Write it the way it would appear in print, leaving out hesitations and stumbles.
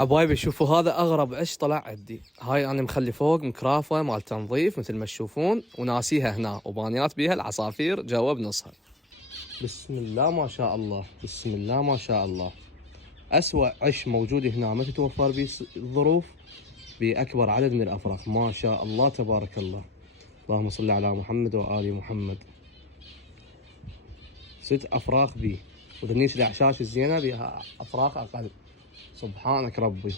حبايبي شوفوا هذا اغرب عش طلع عندي. هاي انا مخلي فوق مكرافه مال تنظيف مثل ما تشوفون، وناسيها هنا وبانيات بيها العصافير جوا بنصها. بسم الله ما شاء الله، بسم الله ما شاء الله. اسوأ عش موجود هنا ما تتوفر به الظروف باكبر عدد من الافراخ، ما شاء الله تبارك الله. اللهم صل على محمد وآل محمد. 6 افراخ بيه، وذنيش الاعشاش الزينه بها افراخ اقل. سبحانك ربي.